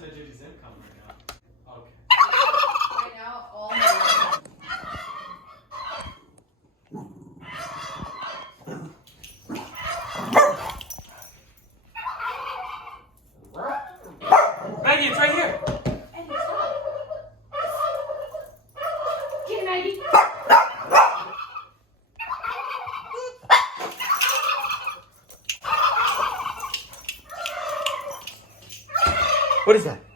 to Judy's income right now. Okay. Right now, all my Maggie, it's right here. Eddie, stop. Get Maggie. What is that?